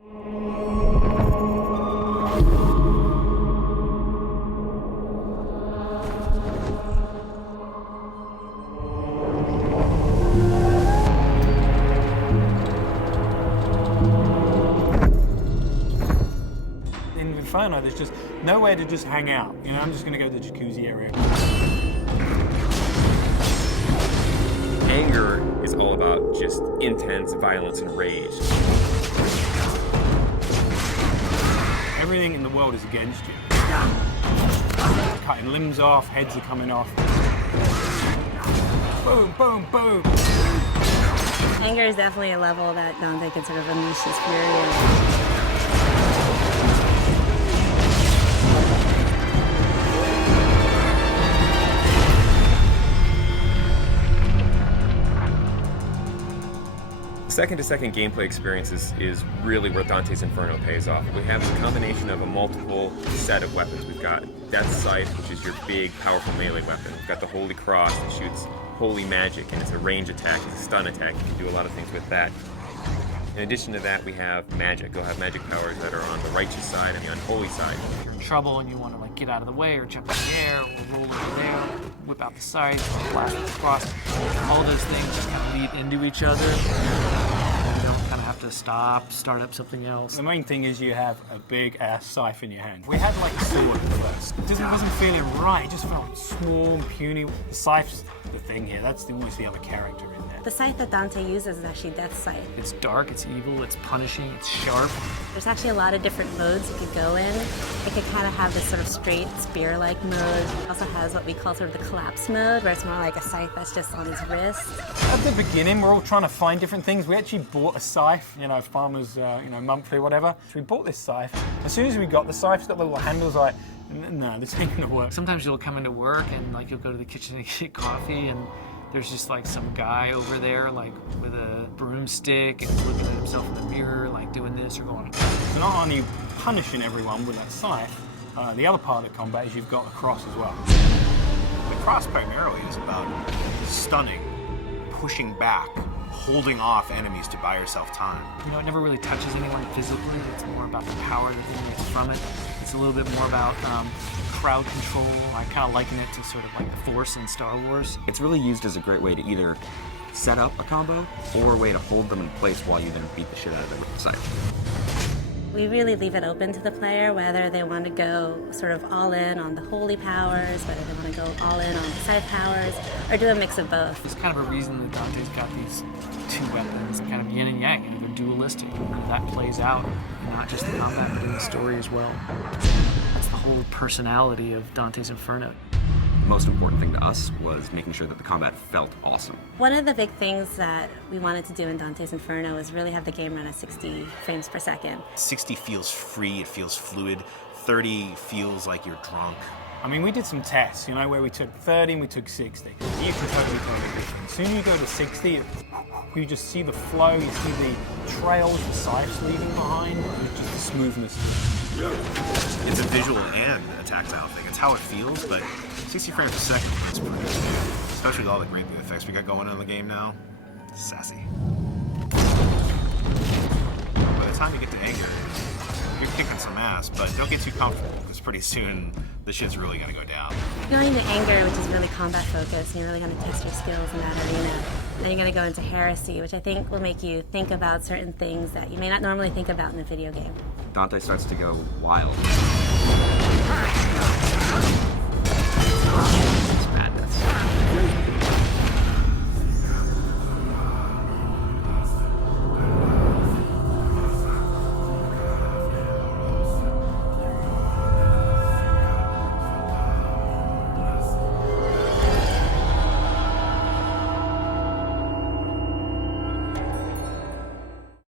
In Inferno, there's just nowhere to just hang out. You know, I'm just gonna go to the jacuzzi area. Anger is all about just intense violence and rage. Everything in the world is against you. Cutting limbs off, heads are coming off. Boom, boom, boom. Anger is definitely a level that Dante can sort of unleash his fury on. Second-to-second gameplay experiences is really where Dante's Inferno pays off. We have a combination of a multiple set of weapons. We've got Death Sight, which is your big, powerful melee weapon. We've got the Holy Cross that shoots holy magic, and it's a range attack, it's a stun attack. You can do a lot of things with that. In addition to that, we have magic. You'll have magic powers that are on the righteous side and the unholy side. If you're in trouble and you want to like get out of the way or jump in the air or roll over there, whip out the sides, blast with the cross, all those things just kind of lead into each other. You don't kind of have to stop, start up something else. The main thing is you have a big ass scythe in your hand. We had like a sword at first. It wasn't feeling right, it just felt small, puny. The scythe's the thing here, that's almost the other character in there. The scythe that Dante uses is actually Death Sight. It's dark, it's evil, it's punishing, it's sharp. There's actually a lot of different modes you could go in. It could kind of have this sort of straight spear-like mode. It also has what we call sort of the collapse mode, where it's more like a scythe that's just on his wrist. At the beginning, we're all trying to find different things. We actually bought a scythe, you know, farmers, monthly, whatever. So we bought this scythe. As soon as we got the scythe, it's got little handles like, no, this ain't gonna work. Sometimes you'll come into work and like you'll go to the kitchen and get coffee and there's just like some guy over there like with a broomstick and looking at himself in the mirror like doing this or going. So not only punishing everyone with that scythe, the other part of the combat is you've got a cross as well. The cross primarily is about stunning, pushing back, holding off enemies to buy yourself time. You know, it never really touches anyone physically. It's more about the power that emanates from it. It's a little bit more about crowd control. I kind of liken it to sort of like the Force in Star Wars. It's really used as a great way to either set up a combo or a way to hold them in place while you then beat the shit out of them with the scythe. We really leave it open to the player whether they want to go sort of all in on the holy powers, whether they want to go all in on the scythe powers, or do a mix of both. There's kind of a reason that Dante's got these two weapons, kind of yin and yang, you know, they're dualistic. And that plays out in not just the combat, but in the story as well. That's the whole personality of Dante's Inferno. The most important thing to us was making sure that the combat felt awesome. One of the big things that we wanted to do in Dante's Inferno was really have the game run at 60 frames per second. 60 feels free, it feels fluid. 30 feels like you're drunk. I mean, we did some tests, you know, where we took 30 and we took 60. You can totally tell the difference. As soon as you go to 60, you just see the flow, you see the trails, the scythes leaving behind, and just the smoothness. It's a visual and a tactile thing. It's how it feels, but 60 frames per second is pretty good, especially with all the great effects we got going on in the game now. Sassy. By the time you get to anger, you're kicking some ass, but don't get too comfortable, because pretty soon the shit's really gonna go down. Going to anger, which is really combat focused, and you're really going to test your skills in that arena. Then you're going to go into heresy, which I think will make you think about certain things that you may not normally think about in a video game. Dante starts to go wild.